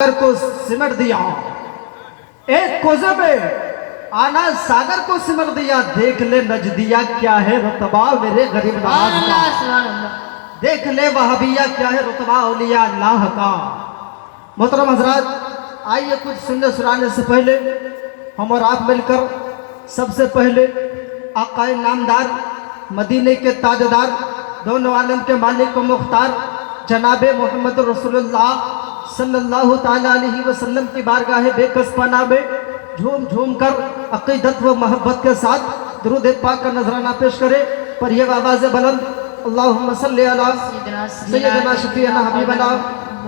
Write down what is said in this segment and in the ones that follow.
सागर को सिमट दिया, एक कोसे में आना सागर को सिमट दिया। देख ले नजदिया क्या है रुतबा मेरे गरीब नवाज का, देख ले वहाबिया क्या है रुतबा औलिया अल्लाह का। मोहतरम हजरात, आइए कुछ सुनने सुनाने से पहले हम और आप मिलकर सबसे पहले आकाए नामदार, मदीने के ताजदार, दोनों आलम के मालिक व मुख्तार जनाबे मोहम्मद रसूलुल्लाह सल्लल्लाहु ताला अलैहि वसल्लम की बारगाह बेकस पनाह में झूम झूम कर अकीदत व मोहब्बत के साथ दुरूद पाक का नजराना पेश करे। पर यह आवाज़ बुलंद, अल्लाहुम्मा सल्ली अला सय्यदना शफीअना हबीबना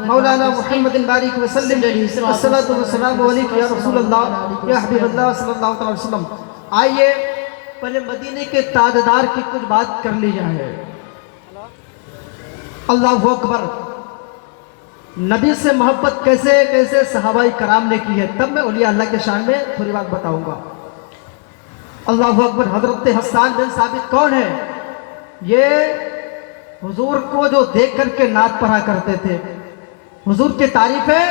मौलाना मुहम्मदिन बारिक वसल्लम, अस्सलातु वस्सलामु अलैका या रसूलल्लाह या हबीबल्लाह सल्लल्लाहु अलैहि वसल्लम। आइए पहले मदीने के ताजदार की कुछ बात कर ली जाए। अल्लाहु अकबर। नबी से मोहब्बत कैसे कैसे सहाबाई कराम ने की है, तब मैं औलिया अल्लाह के शान में थोड़ी बात बताऊंगा। अल्लाहु अकबर। हजरत हस्सान बिन साबित कौन है? ये हुजूर को जो देख करके नात पढ़ा करते थे, हुजूर की तारीफ है,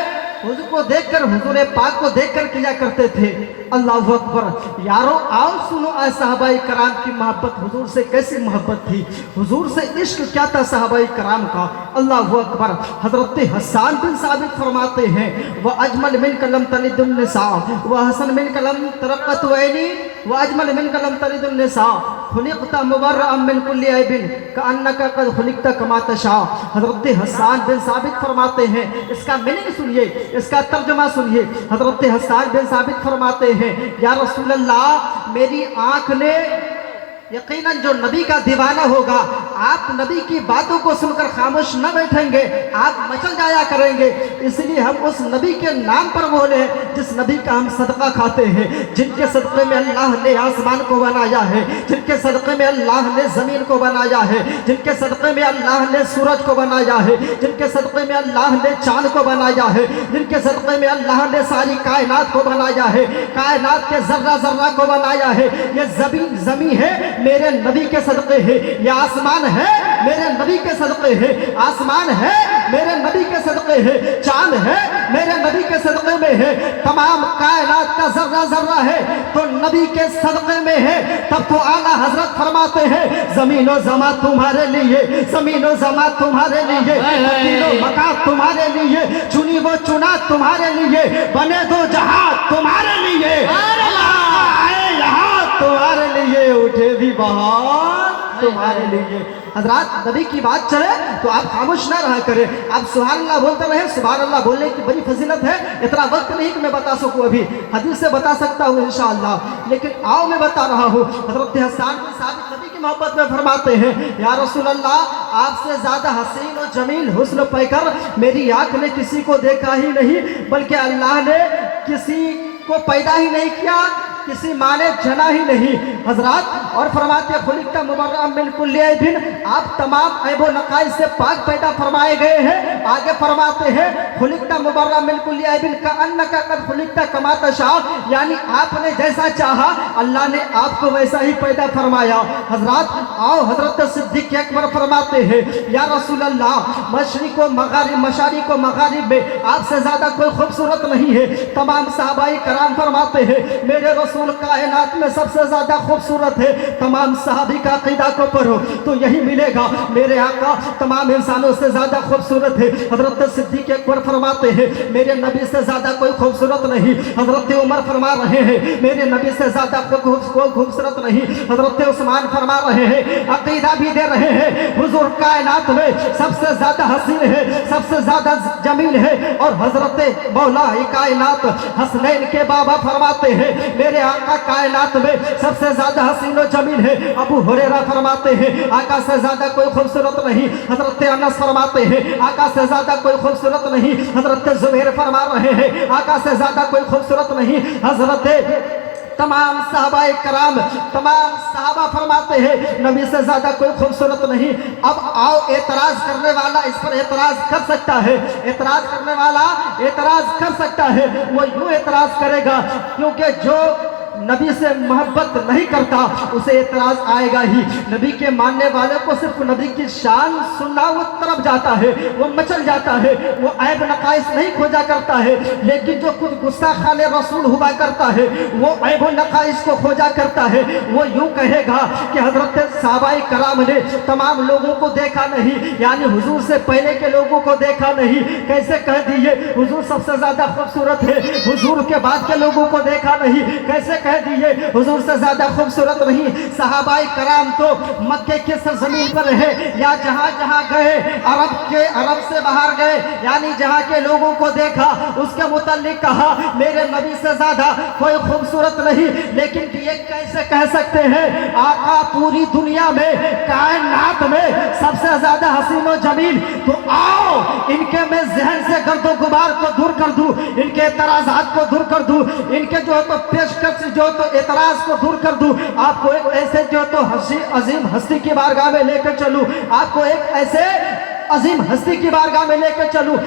हुजूर को देखकर, हुजूर पाक को देखकर किया करते थे। अल्लाहु अकबर। यारो आओ सुनो आज सहाबाई कराम की मोहब्बत, हुजूर से कैसी मोहब्बत थी, हुजूर से इश्क क्या था सहाबाई कराम का। अल्लाहु अकबर। हजरत हस्सान बिन साबित फरमाते हैं, वह अजमल मिन कलम तलिदुन निसा व हसन मिन कलम तरक्कत वैनी व अजमल मिन कलम तलिदुन निसा खुलिक़ता मुबर्रअन मिन कुल्ली ऐबिन कअन्नका क़द खुलिक़ता कमा तशा। हजरत हस्सान बिन साबित फरमाते हैं, इसका मीनिंग सुनिए, इसका तर्जुमा सुनिए। हजरत हस्सान बिन साबित फरमाते हैं, या रसूल अल्लाह, मेरी आंख ने यकीनन जो नबी का दीवाना होगा, आप नबी की बातों को सुनकर खामोश न बैठेंगे, आप मचल जाया करेंगे। इसलिए हम उस नबी के नाम पर बोले जिस नबी का हम सदका खाते हैं, जिनके सदक़े में अल्लाह ने आसमान को बनाया है, जिनके सदक़े में अल्लाह ने ज़मीन को बनाया है, जिनके सदक़े में अल्लाह ने सूरज को बनाया है, जिनके सदक़े में अल्लाह ने चाँद को बनाया है, जिनके सदक़े में अल्लाह ने सारी कायनात को बनाया है, कायनात के ज़र्रा ज़र्रा को बनाया है। ये ज़मीन है मेरे नबी के सदक़े है, ये आसमान है मेरे नबी के सदक़े है, आसमान है मेरे नबी के सदक़े है, चांद है मेरे नबी के सदक़े में है, तमाम कायनात का जर्रा जर्रा है तो नबी के सदक़े में है। तब तो आला हजरत फरमाते हैं, ज़मीन व ज़मा तुम्हारे लिए, ज़मीन व ज़मा तुम्हारे लिए, तीनों मकान तुम्हारे लिए, चुनी वो चुना तुम्हारे लिए, बने दो जहां तुम्हारे लिए, तुम्हारे लिए उठे भी बहार तुम्हारे लिए। हजरात, नबी की बात चले तो आप खामोश ना रहा करें, आप सुभान अल्लाह बोलते रहे। सुभान अल्लाह बोलने की बड़ी फजीलत है, इतना वक्त नहीं कि मैं बता सकूं, अभी हदीस से बता सकता हूं इंशाअल्लाह, लेकिन आओ मैं बता रहा हूं। हजरत हस्सान बिन साबित नबी की मोहब्बत में फरमाते हैं, या रसूल अल्लाह, आपसे ज्यादा हसीन और जमील हुस्न पाकर मेरी आंख ने किसी को देखा ही नहीं, बल्कि अल्लाह ने किसी को पैदा ही नहीं किया, किसी माँ ने जना ही नहीं। हजरात, और फरमाते खुलिक़ता मुबर्रअन मिन कुल्ली ऐबिन, आप तमाम ऐब व नक़ाइस से पाक पैदा फरमाए गए हैं। आगे फरमाते हैं, खुलिक़ता मुबर्रअन मिन कुल्ली ऐबिन कअन्नका क़द खुलिक़ता कमा तशा, यानी आपने जैसा चाहा अल्लाह ने आपको वैसा ही पैदा फरमाया। हजरात आओ, हजरत सिद्दीक़ अकबर फरमाते हैं, या रसूल अल्लाह, मशरिक़ व मग़ारिब, मशारिक़ व मग़ारिब में आपसे ज़्यादा कोई खूबसूरत नहीं है। तमाम सहाबाए कराम फरमाते हैं, मेरे रसूल कायनात में सबसे ज्यादा खूबसूरत है। तमाम सहाबी का अकीदा को पढ़ो तो यही मिलेगा, मेरे आका तमाम इंसानों से ज्यादा खूबसूरत है। हजरत सिद्दीक़ अकबर फरमाते हैं, मेरे नबी से ज्यादा कोई खूबसूरत नहीं। हजरत उमर फरमा रहे हैं, मेरे नबी से ज्यादा कोई खूबसूरत नहीं। हजरत उस्मान फरमा रहे हैं, अकीदा भी दे रहे हैं, हुजूर कायनात में सबसे ज्यादा हसीन है, सबसे ज्यादा जमील है। और हजरत मौला कायनात हसनैन के बाबा फरमाते हैं, मेरे आका कायनात में सबसे ज्यादा हसीन और जमील है। अबू हुरैरा फरमाते हैं, आका से ज्यादा कोई खूबसूरत नहीं। हजरत अनस फरमाते हैं, आका से ज्यादा कोई खूबसूरत नहीं। हजरत जुबैर फरमा रहे हैं, आका से ज्यादा कोई खूबसूरत नहीं। हजरत तमाम सहाबाए कराम, तमाम सहाबा फरमाते हैं, नबी से ज्यादा कोई खूबसूरत नहीं। अब आओ, एतराज करने वाला इस पर एतराज कर सकता है, एतराज करने वाला एतराज कर सकता है। वो यूं एतराज करेगा क्योंकि जो नबी से मोहब्बत नहीं करता उसे एतराज आएगा ही। नबी के मानने वाले को सिर्फ नबी की शान सुनना वो तरफ जाता है, वो मचल जाता है, वो ऐब नकाइस नहीं खोजा करता है। लेकिन जो खुद गुस्सा खाने रसूल हुआ करता है वो ऐब नकाइस को खोजा करता है। वो यूं कहेगा कि हजरत सहाबाए कराम ने तमाम लोगों को देखा नहीं, यानी हुजूर से पहले के लोगों को देखा नहीं। कैसे कह दिए हुजूर सबसे ज्यादा खूबसूरत है, हुजूर के बाद के लोगों को देखा नहीं। कैसे कह दिए हुजूर से ज्यादा खूबसूरत नहीं। सहाबाए कराम तो मक्के के सरजमीन पर रहे या जहां जहां गए, अरब से बाहर गए, यानी जहां के लोगों को देखा उसके मुतालिक कहा मेरे नबी से ज्यादा कोई खूबसूरत नहीं। लेकिन ये कैसे कह सकते हैं आका पूरी दुनिया में कायनात में सबसे ज्यादा हसीन और जमील। तो आओ इनके मैं जहन से गर्दो गुबार को दूर कर दूं, इनके एतराजात को दूर कर दूं, इनके जो है तो पेशकश जो तो एतराज को दूर कर दूं। आपको एक ऐसे जो तो अजीम हस्ती की बारगाह में लेकर चलूं, आपको एक ऐसे अजीम हस्ती की बारगाह में लेकर चलूं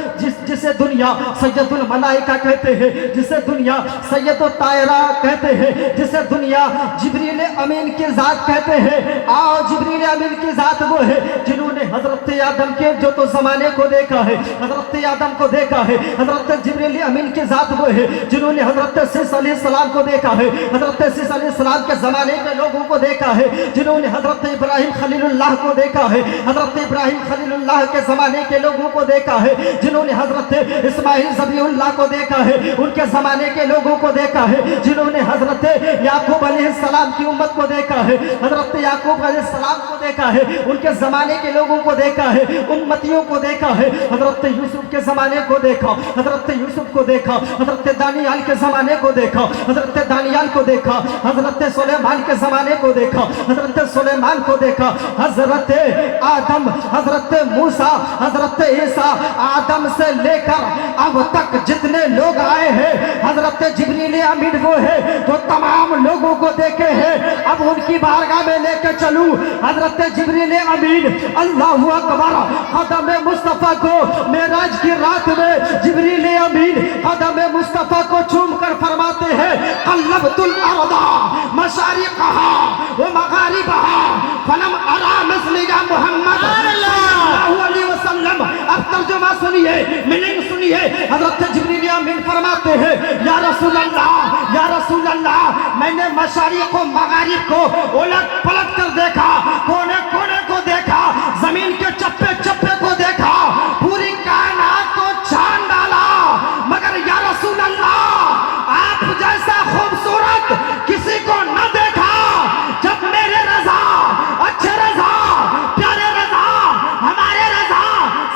जिसे दुनिया सैयदुल मलाइका कहते हैं, जिसे दुनिया सैयदुल तायरा कहते हैं, जिसे दुनिया जिब्रील अमीन की जात कहते हैं। आओ जिब्रील अमीन की जात वो है जिन्होंने हजरत आदम के जो तो जमाने को देखा है, हजरत आदम को देखा है। हजरत जिब्रील अमीन की जात वो है जिन्होंने हजरत सीस अलैहिस्सलाम को देखा है, हजरत सीस अलैहिस्सलाम के जमाने के लोगों को देखा है, जिन्होंने हजरत इब्राहिम खलीलुल्लाह को देखा है, हजरत इब्राहिम खलीलुल्लाह के जमाने के लोगों को देखा है, जिन्होंने हजरत इस्माइल ज़बीहुल्लाह को देखा है, उनके जमाने के लोगों को देखा है, जिन्होंने हजरत याकूब अलैहिस्सलाम की उम्मत को देखा है, हजरत याकूब अलैहिस्सलाम को देखा है, उनके जमाने के लोगों को देखा है, उम्मतियों को देखा है। हजरत यूसुफ के जमाने को देखा, हजरत यूसुफ को देखा, हजरत दानियाल के जमाने को देखा, हजरत दानियाल को देखा, हजरत सुलेमान के जमाने को देखा, हजरत सुलेमान को देखा, हजरत आदम, हजरत मूसा, हजरत ईसा, आदम से लेकर अब तक जितने लोग आए हैं हजरत जिब्रील अमीन वो है जो तमाम लोगों को देखे हैं। अब उनकी बारगाह में लेकर चलूं हजरत जिब्रील अमीन अल्लाहु अकबर कदम मुस्तफा को मेराज की रात में जिब्रील अमीन कदम मुस्तफा को चूम कर फरमाते हैं कल्लबतुल अर्दा मशारिकहा व मगारिबहा फलम अरा मसलिगा मोहम्मद सल्लल्लाहु अलैहि वसल्लम। अब तर्जुमा सुनिए, मीनिंग सुनिए। हजरत जिब्रील अमीन फरमाते हैं या रसूल अल्लाह मैंने मशारिक को मगारिब को उलट पलट कर देखा, कोने कोने को देखा, जमीन के चप्पे चप्पे को देखा, पूरी कायनात को छान डाला, मगर या रसूल अल्लाह आप जैसा खूबसूरत किसी को न देखा। जब मेरे रजा, अच्छे रजा, प्यारे रजा, हमारे रजा,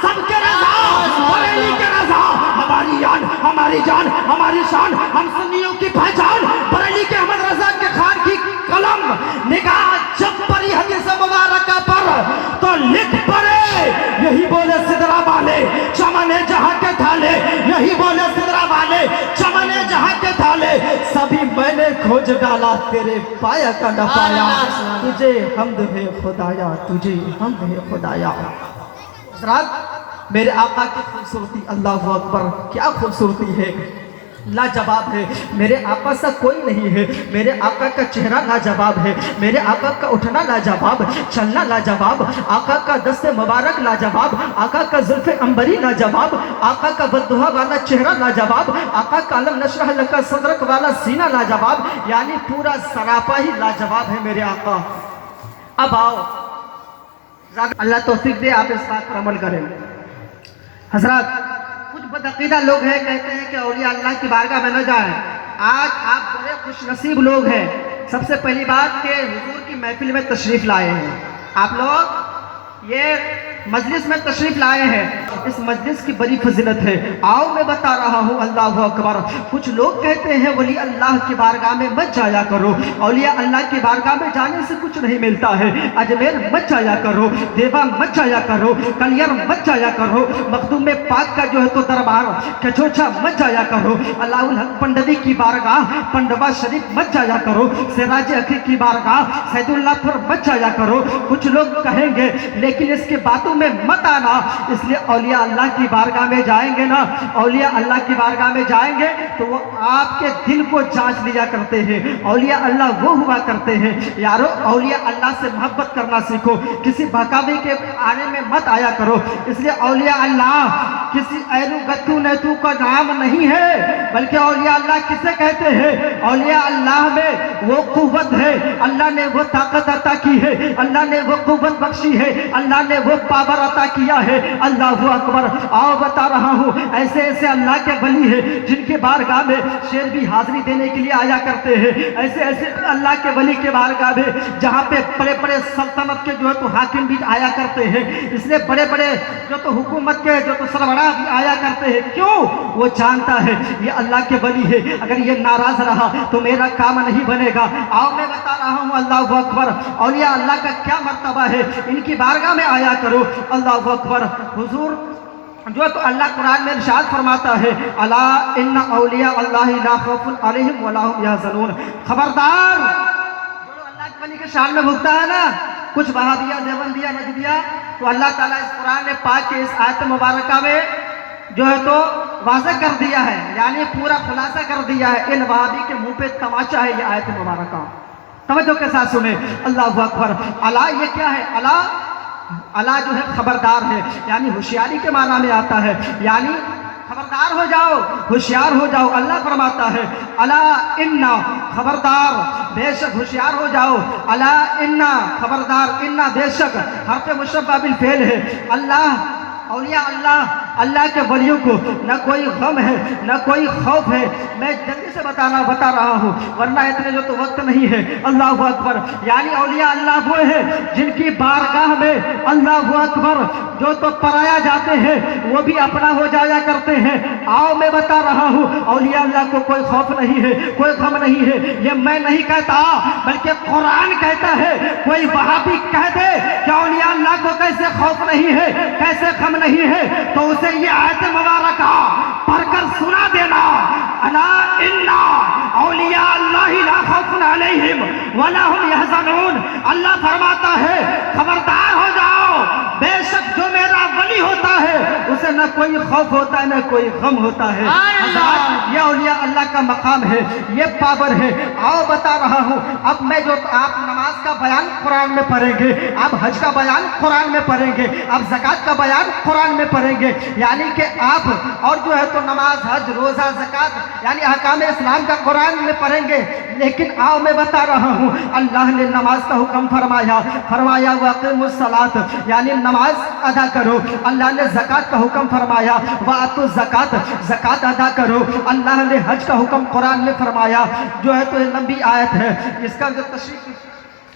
सबके रजा, बरेली के रजा, हमारी जान, हमारी जान, हमारी शान, हम सुन्नियों की पहचान, बरेली के अहमद रजा के खान की कलम निगाह जब पड़ी हदीस मुबारक पर तो लिख पड़े यही बोले सिदरा वाले चमने जहां के थाले, यही बोले सिदरा वाले चमने जहां के थाले, सभी मैंने खोज डाला तेरे पाया का न पाया, तुझे हम्द है खुदाया, तुझे हम्द है खुदाया। हज़रात मेरे आका की खूबसूरती अल्लाहु अकबर क्या खूबसूरती है, लाजवाब है। मेरे आका सा कोई नहीं है। मेरे आका का चेहरा लाजवाब है, मेरे आका का उठना लाजवाब, चलना लाजवाब, आका का दस्ते मुबारक लाजवाब, आका का जुल्फ़े अंबरी लाजवाब, आका का बद्दुआ वाला चेहरा लाजवाब, आका का अलम नशरह लका सदरक वाला सीना लाजवाब, यानी पूरा सरापा ही लाजवाब है मेरे आका। अब आओ अल्लाह तौफीक दे आप इस बात पर अमल करें। हजरत कुछ बदअकीदा लोग हैं, कहते हैं कि औलिया अल्लाह की बारगाह में न जाएं। आज आप बड़े खुशनसीब लोग हैं। सबसे पहली बात कि हुजूर की महफिल में तशरीफ लाए हैं, आप लोग ये मजलिस में तशरीफ लाए हैं, इस मजलिस की बड़ी फजीलत है। आओ मैं बता रहा हूँ अल्लाहु अकबर। कुछ लोग कहते हैं वली अल्लाह की बारगाह में मत जाया करो, औलिया अल्लाह की बारगाह में जाने से कुछ नहीं मिलता है, अजमेर मत जाया करो, देवा मत जाया करो, कलियर मत जाया करो, मखदूम पाक का जो है तो दरबार कचोचा मत जाया करो, अल्लाहुल हक पंडवी की बारगाह पंडवा शरीफ मत जाया करो, सिराज अखी की बारगाह सैदुल्लाहपुर मत जाया करो। कुछ लोग कहेंगे लेकिन इसके बातों में मत आना। इसलिए औलिया अल्लाह की बारगाह में जाएंगे ना, औलिया अल्लाह की बारगाह में जाएंगे तो वो आपके दिल को जांच लिया करते हैं। औलिया अल्लाह वो हुआ करते हैं यारो, औलिया अल्लाह से मोहब्बत करना सीखो, किसी बहकावे के आने में मत आया करो। इसलिए औलिया अल्लाह किसी ऐनु गत्तू नैतू का नाम नहीं है, बल्कि औलिया अल्लाह किसे कहते हैं? औलिया अल्लाह में वो कुव्वत है, अल्लाह ने वो ताकत अता की है, अल्लाह ने वो कुव्वत बख्शी है, अल्लाह ने वो पावर अता किया है। अल्लाहु अकबर। आओ बता रहा हूँ, ऐसे ऐसे अल्लाह के वली है जिनके बारगाह में शेर भी हाजिरी देने के लिए आया करते हैं। ऐसे ऐसे अल्लाह के वली के बारगाह में जहाँ पे बड़े बड़े सल्तनत के जो है तो हाकिम भी आया करते हैं। इसलिए बड़े बड़े जो तो हुकूमत के जो तो सरबराह भी आया करते हैं। क्यों? वो जानता है ये अल्लाह के वली है, अगर ये नाराज रहा तो मेरा काम नहीं बनेगा। आओ मैं बता रहा हूँ, अल्लाहु अकबर। औलिया अल्लाह का क्या मर्तबा है, इनकी बारगाह में आया करो। अल्लाहु अकबर। हुजूर जो तो अल्लाह कुरान में इरशाद फरमाता है, अला इन्ना औलिया अल्लाह ला खौफुन अलैहिम वला हुम यहज़नून। खबरदार, जो अल्लाह के वली के शान में भुगता है ना, कुछ वहाबिया, देवबंदिया, नजदिया, तो अल्लाह ताला इस कुरान पाक के इस आयत मुबारका में जो है तो वाज़ेह कर दिया है, यानी पूरा खुलासा कर दिया है। इन वहाबी के मुंह पे तमाचा है ये आयत मुबारका। तवज्जो के साथ सुने। अल्लाहु अकबर। अला ये क्या है? अला, अला जो है खबरदार है, यानी होशियारी के माना में आता है, यानी खबरदार हो जाओ, होशियार हो जाओ। अल्लाह फरमाता है अला इन्ना, खबरदार, बेशक होशियार हो जाओ। अला इन्ना, खबरदार, इन्ना बेशक हर्फ मुशब्बह बिल फेल है। अल्लाह, औलिया अल्लाह, अल्लाह के वलियों को न कोई गम है न कोई खौफ है। मैं जल्दी से बता रहा हूँ वरना इतने जो तो वक्त नहीं है। अल्लाहु अकबर। यानी औलिया अल्लाह वो है जिनकी बारगाह में अल्लाहु अकबर जो तो पराया जाते हैं वो भी अपना हो जाया करते हैं। आओ मैं बता रहा हूँ, औलिया अल्लाह को कोई खौफ नहीं है, कोई गम नहीं है। ये मैं नहीं कहता बल्कि कुरान कहता है। कोई वहाबी कह दे कि औलिया अल्लाह को कैसे खौफ नहीं है, कैसे गम नहीं है, तो उसे ये आयत मुबारका पढ़कर सुना देना। अला इन्ना औलिया अल्लाह ला खौफुन अलैहिम वला हुम यहज़नून। अल्लाह फरमाता है खबरदार हो जाओ, बेशक जो मेरा वली होता है उसे न कोई खौफ होता है न कोई गम होता है। ये औलिया अल्लाह का मकाम है, ये पावर है। आओ बता रहा हूँ, अब मैं जो आप नमाज का बयान कुरान में पढ़ेंगे, आप हज का बयान कुरान में पढ़ेंगे, आप ज़कात का बयान कुरान में पढ़ेंगे, यानी कि आप और जो है तो नमाज, हज, रोज़ा, ज़कात यानी अहकाम इस्लाम का कुरान में पढ़ेंगे। लेकिन आओ मैं बता रहा हूँ, अल्लाह ने नमाज का हुक्म फरमाया वक़ीमुस सलात, यानी नमाज अदा करो। अल्लाह ने ज़कात का हुक्म फरमाया वातु ज़कात, ज़कात अदा करो। अल्लाह ने हज का हुक्म कुरान में फरमाया, जो है तो लंबी आयत है, इसका जो तशरीह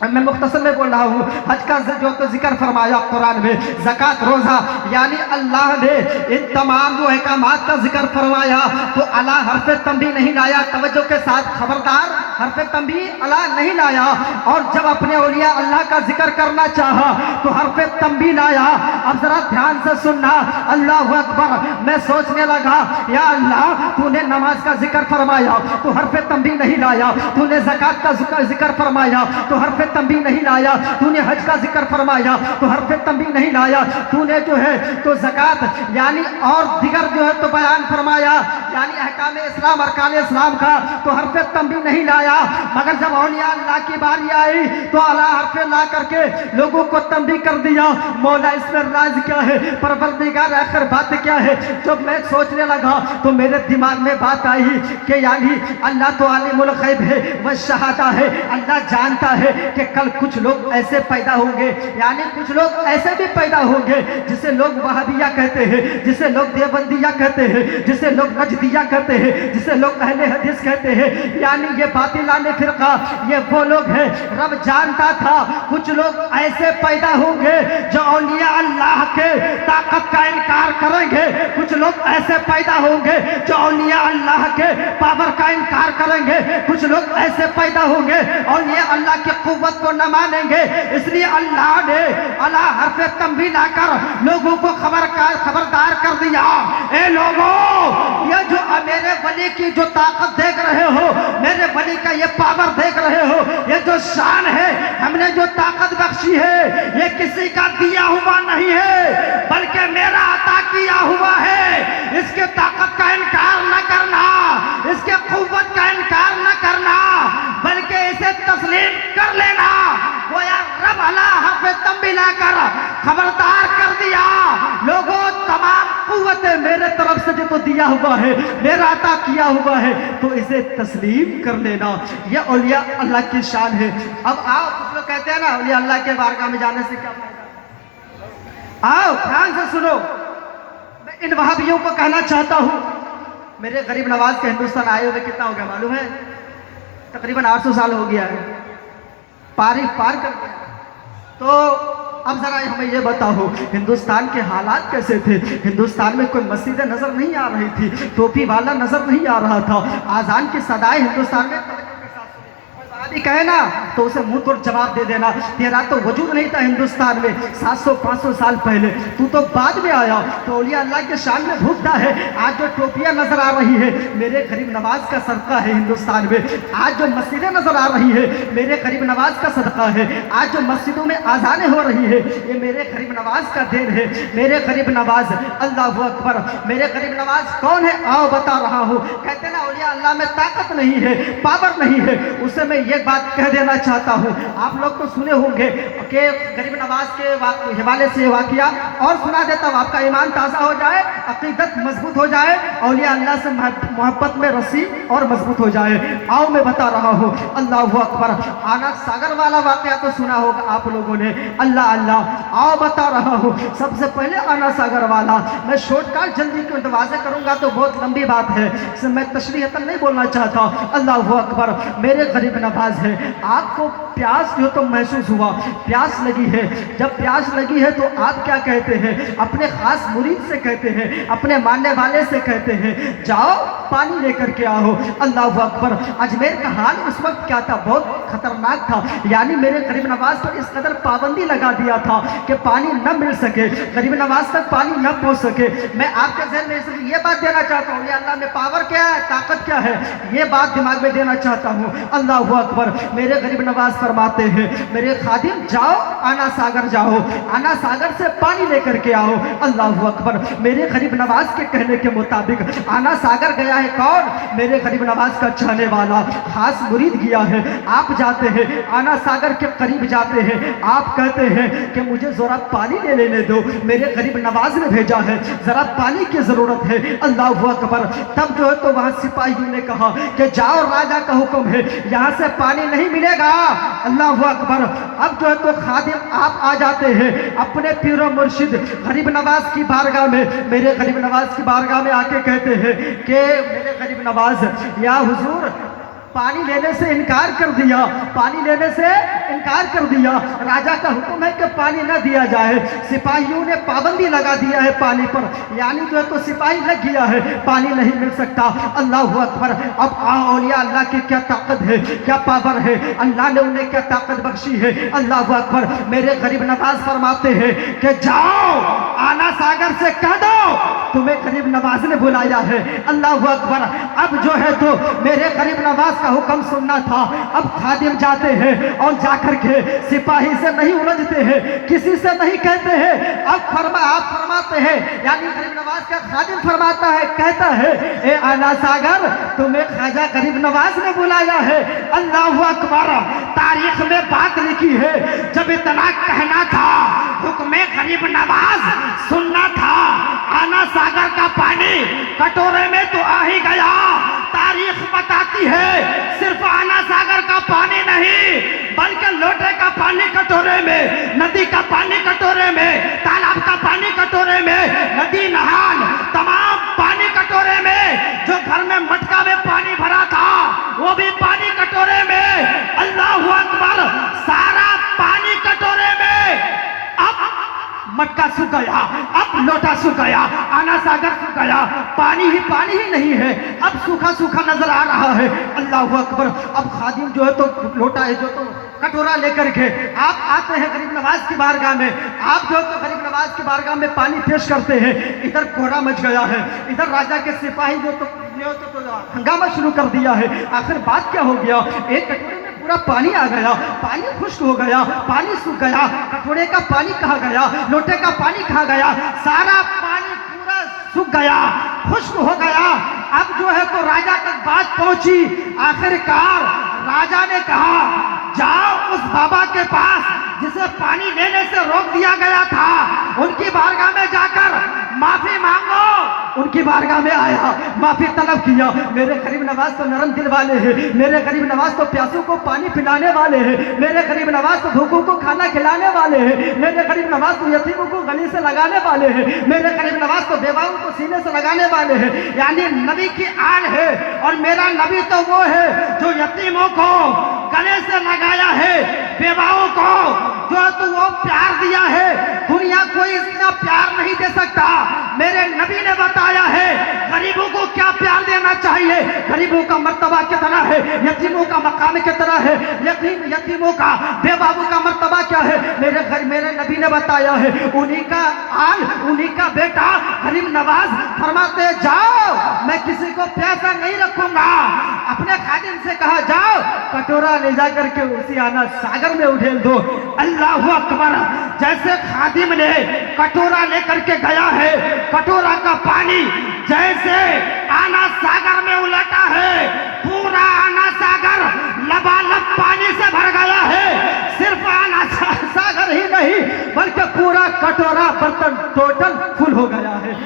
मैं मुख्तसर में बोल रहा हूँ। हज का जो तो जिक्र फरमाया कुरान में, ज़कात, रोज़ा, यानी अल्लाह ने इन तमाम जो अहकामात का जिक्र फरमाया तो अला हर्फ तंबीह नहीं लाया। तवज्जो के साथ, खबरदार, हर्फ तंबीह अला नहीं लाया। और जब अपने औलिया अल्लाह का जिक्र करना चाहा तो हर्फ तंबीह लाया। अब जरा ध्यान से सुनना। अल्लाहु अकबर। मैं सोचने लगा, या अल्लाह तूने नमाज का जिक्र फरमाया तो हर्फ तंबीह नहीं लाया, तूने ज़कात का जिक्र फरमाया तो हर्फ तंबीह नहीं लाया, तूने हज का जिक्र फरमाया तो हर्फ तंबीह नहीं लाया, तूने जो है तो ज़कात यानी और दिगर जो है तो बयान फरमाया, यानी अहकाम इस्लाम, अरकान इस्लाम का तो हर्फ तंबीह नहीं लाया। मगर जब औलिया अल्लाह की बारी आई तो अला हर्फ ला करके लोगों को तंबीह कर दिया। मौला इसमें राज क्या है, परवरदिगार आखिर बात क्या है। जब मैं सोचने लगा तो मेरे दिमाग में बात आई कि यानी अल्लाह तो आलिमुल गैब है व शहादा है। अल्लाह जानता है कि कल कुछ लोग ऐसे पैदा होंगे, यानी कुछ लोग ऐसे भी पैदा होंगे जिसे लोग वहाबिया कहते हैं, जिसे लोग देवबंदिया कहते हैं, जिसे लोग नजदिया कहते हैं, जिसे लोग अहले हदीस कहते हैं, यानी ये बातिलाने फिरका, ये वो लोग हैं। रब जानता था कुछ लोग ऐसे पैदा होंगे जो औलिया अल्लाह के ताकत का इनकार करेंगे, कुछ लोग ऐसे पैदा होंगे जो औलिया अल्लाह के पावर का इनकार करेंगे, कुछ लोग ऐसे पैदा होंगे औलिया अल्लाह के कुव्वत को न मानेंगे। इसलिए अल्लाह ने अला हर्फ तंबीह लाकर लोगों को खबरदार कर दिया, ए लोगों, ये जो मेरे वली वली की जो ताकत देख रहे हो, मेरे वली का ये पावर देख रहे हो, ये जो शान है, हमने जो ताकत बख्शी है, ये किसी का दिया हुआ नहीं है बल्कि मेरा अता किया हुआ है। इसके ताकत का इनकार न करना, इसके कुव्वत का इनकार न करना, बल्कि इसे तस्लीम कर लेना। वो यार रब अला हफ़ तंबिला कर खबरदार कर दिया, लोगों तमाम कुव्वतें मेरे तरफ से जो दिया हुआ है, मेरा अता किया हुआ है, तो इसे तस्लीम कर लेना। ये औलिया अल्लाह की शान है। अब आओ, कुछ लोग कहते हैं ना औलिया अल्लाह के बारगाह में जाने से क्या फायदा। आओ ध्यान से सुनो, मैं इन वहाबियों को कहना चाहता हूँ, मेरे गरीब नवाज के हिंदुस्तान आए हुए कितना हो गया मालूम है? तकरीबन 800 साल हो गया है, पार कर गया। तो अब जरा हमें ये बताओ, हिंदुस्तान के हालात कैसे थे? हिंदुस्तान में कोई मस्जिदें नजर नहीं आ रही थी, टोपी वाला नजर नहीं आ रहा था, आजान की सदाएं हिंदुस्तान में कहे ना तो उसे मुंह तोड़ जवाब दे देना, तेरा तो वजूद नहीं था हिंदुस्तान में 700-500 साल पहले, तू तो बाद में आया। तो औलिया अल्लाह के शान में भूखता है। आज जो टोपियां नजर आ रही है, मेरे गरीब नवाज का सदका है हिंदुस्तान में। आज जो मस्जिदें नजर आ रही है, मेरे गरीब नवाज का सदका है। आज जो मस्जिदों में आजानें हो रही है, ये मेरे गरीब नवाज का देन है। मेरे गरीब नवाज, अल्लाहु अकबर, मेरे गरीब नवाज कौन है? आओ बता रहा हूँ। कहते ना औलिया अल्लाह में ताकत नहीं है, पावर नहीं है, उसे मैं ये बात कह देना चाहता हूँ। आप लोग तो सुने होंगे कि गरीब नवाज के हवाले से वाकया और सुना देता हूँ, आपका ईमान ताज़ा हो जाए, अकीदत मजबूत हो जाए, औलिया अल्लाह से मोहब्बत में रस्सी और मजबूत हो जाए। आओ मैं बता रहा हूँ, अल्लाहु अकबर। आना सागर वाला वाकया तो सुना होगा आप लोगों ने, अल्लाह अल्लाह। आओ बता रहा हूँ, सबसे पहले आना सागर वाला, मैं शॉर्टकट जल्दी क्यों वाज़े करूँगा तो बहुत लंबी बात है, इसमें मैं तशरीहतन नहीं बोलना चाहता। अल्लाहु अकबर। मेरे गरीब नवाज है, आपको प्यास जो तो महसूस हुआ, प्यास लगी है, जब प्यास लगी है तो आप क्या कहते हैं? अपने खास मुरीद से कहते हैं, अपने मानने वाले से कहते हैं, जाओ पानी लेकर के आओ। अल्लाहु अकबर। अजमेर का हाल उस वक्त क्या था? बहुत खतरनाक था। यानी मेरे गरीब नवाज पर इस कदर पाबंदी लगा दिया था कि पानी न मिल सके, गरीब नवाज तक पानी न पहुंच सके। मैं आपके ज़हन में इसलिए ये बात देना चाहता हूँ, अल्लाह में पावर क्या है, ताकत क्या है, ये बात दिमाग में देना चाहता हूँ। अल्लाहु अकबर। मेरे गरीब नवाज फरमाते हैं, मेरे खादिम जाओ आना सागर जाओ, आना सागर से पानी लेकर के आओ। अल्लाहु अकबर। मेरे गरीब नवाज के कहने के मुताबिक आना सागर गया है कौन? मेरे गरीब नवाज का चाहने वाला खास मुरीद गया है। आप जाते हैं आना सागर के करीब जाते हैं, आप कहते हैं कि मुझे जरा पानी ले लेने दो, मेरे गरीब नवाज ने भेजा है, जरा पानी की जरूरत है। अल्लाहु अकबर। तब जो है तो वहां सिपाहियों ने कहा कि जाओ, राजा का हुक्म है, यहाँ से पानी नहीं मिलेगा। अल्लाहु अकबर। अब जो है तो खादिम आप आ जाते हैं अपने पीरो मुर्शिद गरीब नवाज की बारगाह में, मेरे गरीब नवाज की बारगाह में आके कहते हैं कि मेरे गरीब नवाज, या हुजूर पानी लेने से इनकार कर दिया, पानी लेने से इनकार कर दिया, राजा का हुक्म है कि पानी न दिया जाए, सिपाहियों ने पाबंदी लगा दिया है पानी पर, यानी जो है तो सिपाही लग गया है, पानी नहीं मिल सकता। अल्लाहु अकबर। अब औलिया अल्लाह की क्या ताकत है, क्या पावर है, अल्लाह ने उन्हें क्या ताकत बख्शी है। अल्लाहु अकबर। मेरे गरीब नवाज फरमाते हैं कि जाओ आना सागर से कह दो तुम्हें गरीब नवाज ने बुलाया है। अल्लाहु अकबर। अब जो है तो मेरे गरीब नवाज का हुक्म सुनना था। अब खादिम जाते हैं और जाकर के सिपाही से नहीं उलझते हैं, किसी से नहीं कहते हैं। अब आप फरमाते हैं, यानी गरीब नवाज का खादिम फरमाता है, कहता है, ए आना सागर तुम्हें ख्वाजा गरीब नवाज ने बुलाया है। अल्लाहु अकबर। तारीख में बात लिखी है, जब इतना कहना था, हुक्म गरीब नवाज सुनना था, आना सागर का पानी कटोरे में तो आ ही गया। तारीख बताती है सिर्फ आना सागर का पानी नहीं, बल्कि लोटे का पानी कटोरे में, नदी का पानी कटोरे में, तालाब का पानी कटोरे में, नदी नहान तमाम पानी कटोरे में, जो घर में मटका में पानी भरा था वो भी पानी कटोरे में। अल्लाहु अकबर। सारा पानी कटोरे में। अब मटका सूख गया, अब लोटा सूख गया, आना सागर सूख गया, पानी ही नहीं है, अब सूखा सूखा नजर आ रहा है। अल्लाहु अकबर। अब खादिम जो है तो लोटा है, जो तो कटोरा लेकर के आप आते हैं गरीब नवाज की बारगाह में। आप जो तो गरीब नवाज की बारगाह में पानी पेश करते हैं। इधर कोहरा मच गया है, इधर राजा के सिपाही जो तो हंगामा शुरू कर दिया है। आखिर बात क्या हो गया, एक कटोरे में पूरा पानी आ गया, पानी खुश्क हो गया, पानी सूख गया, कटोरे का पानी कहाँ गया, लोटे का पानी कहाँ गया, सारा पानी पूरा सूख गया, खुश्क हो गया। अब जो है तो राजा तक बात पहुंची। आखिरकार राजा ने कहा जाओ उस बाबा के पास जिसे पानी लेने से रोक दिया गया था, उनकी बारगाह में जाकर माफी मांगो। उनकी बारगाह में आया, माफी तलब किया। मेरे गरीब नवाज तो नरम दिल वाले हैं, मेरे गरीब नवाज तो प्यासों को पानी पिलाने वाले हैं, मेरे गरीब नवाज तो भूखों को खाना खिलाने वाले हैं, मेरे गरीब नवाज तो यतीमों को गले से लगाने वाले हैं, मेरे गरीब नवाज तो बेवाओं को सीने से लगाने वाले हैं। यानी नबी की आन है, और मेरा नबी तो वो है जो यतीमों को गले से लगाया है, बेवाओं को जो तो वो प्यार दिया है। दुनिया कोई इतना प्यार नहीं दे सकता। मेरे नबी ने बताया है गरीबों को क्या प्यार देना चाहिए, गरीबों का मर्तबा कितना है, यतीमों का मकाम कितना है, यतीमों का बेबाबू का मर्तबा क्या है। मेरे नबी ने बताया है, उन्हीं का आल, उन्हीं का बेटा गरीब नवाज फरमाते जाओ मैं किसी को प्यासा नहीं रखूंगा। अपने खादिम से कहा जाओ कटोरा ले जा करके उसी आना सागर में उठेल दो। अल्लाह अकबर। जैसे खादिम ने कटोरा लेकर के गया है, कटोरा का पानी जैसे आना सागर में उलटा है, पूरा आना सागर लबालब पानी से भर गया है। सिर्फ आना सागर ही नहीं बल्कि पूरा कटोरा बर्तन टोटल फुल हो गया है।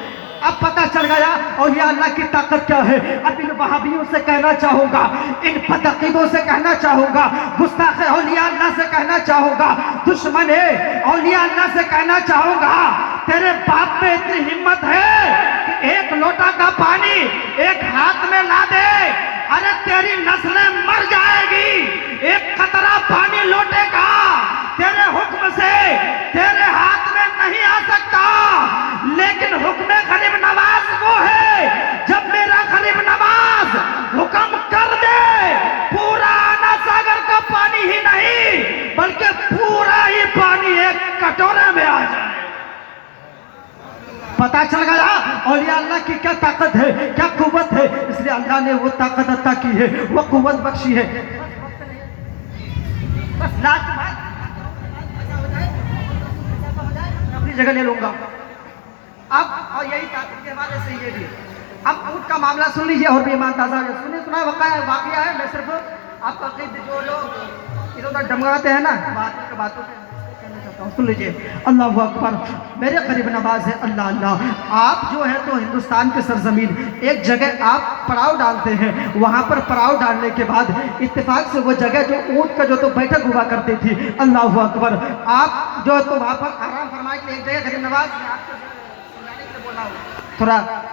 अब पता चल गया और ये अल्लाह की ताकत क्या है। अब इन वहाबियों से कहना चाहूंगा, इन फतकीबों से कहना चाहूंगा, गुस्ताख औलिया अल्लाह से कहना चाहूंगा, दुश्मन औलिया अल्लाह से कहना चाहूंगा, तेरे बाप में इतनी हिम्मत है कि एक लोटा का पानी एक हाथ में ला दे, अरे तेरी नस्लें मर जाएगी। एक कतरा पानी लोटे का तेरे हुक्म से तेरे हाथ में नहीं आ सकता, लेकिन हुक्म गरीब नवाज वो है जब मेरा गरीब नवाज हुक्म कर दे पूरा आना सागर का पानी ही नहीं बल्कि पूरा ही पानी एक कटोरे में आ जाए। पता चल गया औलिया अल्लाह की क्या ताकत है, क्या कुव्वत है। इसलिए अल्लाह ने वो ताकत अता की है, वो कुव्वत बख्शी है। बस लास्ट बात अपनी जगह ले लूंगा अब, और यही ताकत के हवाले से ये भी। अब ऊँट का मामला सुन लीजिए और भी ईमान ताज़ा हो। सुने सुना वाक़या है। मैं सिर्फ आपका जो लोग इधर उधर डमगाते हैं ना बातों से कहना चाहता हूँ, सुन लीजिए। अल्लाह अकबर। मेरे करीब नवाज है अल्लाह अल्लाह। आप जो है तो हिंदुस्तान के सरजमीन एक जगह आप पड़ाव डालते हैं, वहाँ पर पड़ाव डालने के बाद इत्तेफाक से वो जगह जो ऊँट का जो तो बैठक हुआ करती थी, अल्लाह अकबर, आप जो है तो वहाँ पर आराम फरमाए के एक जगह गरीब नवाज थोड़ा